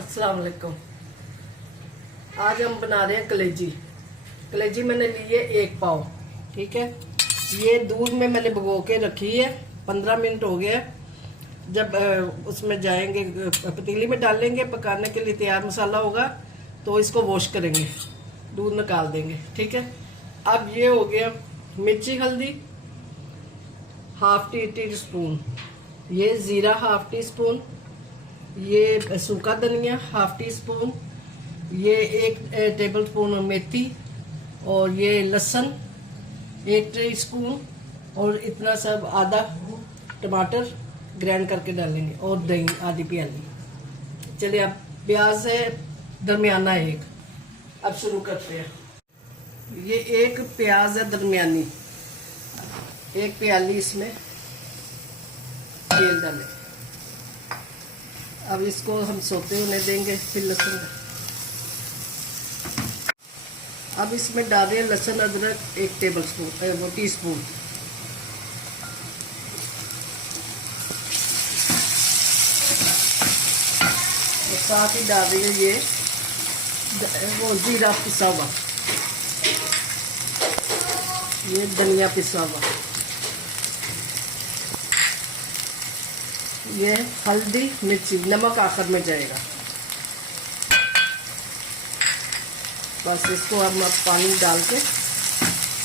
अस्सलाम वालेकुम। आज हम बना रहे हैं कलेजी। कलेजी मैंने ली है 1 पाव। ठीक है, ये दूध में मैंने भिगो के रखी है। 15 मिनट हो गया। जब उसमें जाएंगे पतीली में डालेंगे पकाने के लिए, तैयार मसाला होगा तो इसको वॉश करेंगे, दूध निकाल देंगे। ठीक है, अब ये हो गया मिर्ची हल्दी हाफ टी स्पून, ये ज़ीरा हाफ टी स्पून, ये सूखा धनिया हाफ टी स्पून, ये 1 टेबल स्पून मेथी, और ये लहसुन 1 टी स्पून, और इतना सब आधा टमाटर ग्राइंड करके डालेंगे, और दही आधी प्याली। चलिए, अब प्याज है दरमियाना 1। अब शुरू करते हैं। ये 1 प्याज है दरमियानी, 1 प्याली इसमें तेल डालें। अब इसको हम सोते होने देंगे। फिर लहसुन, अब इसमें डाल रहे हैं लहसुन अदरक 1 टेबल स्पून टी स्पून। और साथ ही डाल रही है ये वो जीरा पिसा हुआ, ये धनिया पिसा हुआ, ये हल्दी मिर्ची, नमक आखिर में जाएगा। बस इसको हम अब पानी डाल के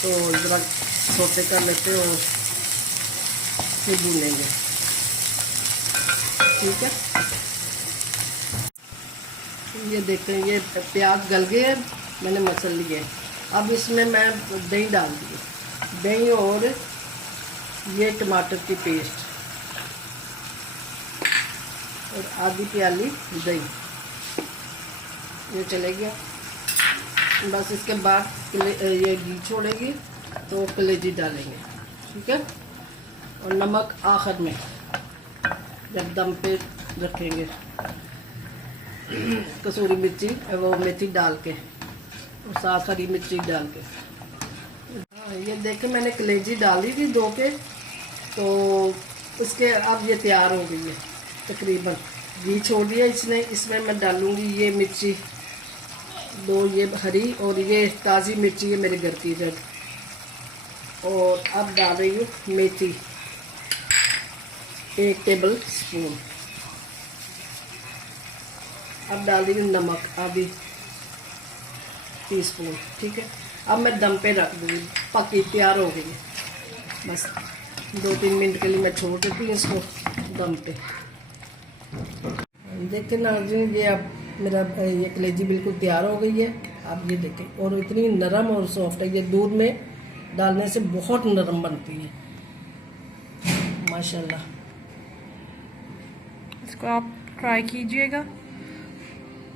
तो ज़रा सोते कर लेते हैं और फिर भूनेंगे। ठीक है, ये देखते हैं ये प्याज गल गए हैं, मैंने मसल लिए। अब इसमें मैं दही डाल दी, दही और ये टमाटर की पेस्ट और आधी प्याली दही, ये चले गया। बस इसके बाद ये घी छोड़ेगी तो कलेजी डालेंगे। ठीक है, और नमक आखिर में जब दम पे रखेंगे। कसूरी मिर्ची वो मेथी डाल के और साथ हरी मिर्ची डाल के। हाँ, ये देखें मैंने कलेजी डाली थी धो के, तो उसके अब ये तैयार हो गई है तकरीबन। घी छोड़ दिया इसने। इसमें मैं डालूंगी ये मिर्ची 2, ये हरी, और ये ताज़ी मिर्ची है मेरे घर की रेड। और अब डाल रही हूँ मेथी 1 टेबल स्पून। अब डाल रही हूँ नमक आधी टी स्पून। ठीक है, अब मैं दम पे रख दूँगी। पकी तैयार हो गई है। बस 2-3 मिनट के लिए मैं छोड़ देती हूँ इसको दम पे। देखते नाज़रीन, ये अब मेरा ये कलेजी बिल्कुल तैयार हो गई है। आप ये देखें, और इतनी नरम और सॉफ्ट है। ये दूध में डालने से बहुत नरम बनती है माशाल्लाह। इसको आप ट्राई कीजिएगा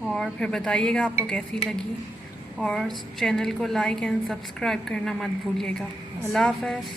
और फिर बताइएगा आपको कैसी लगी, और चैनल को लाइक एंड सब्सक्राइब करना मत भूलिएगा। अल्लाह हाफ़िज़।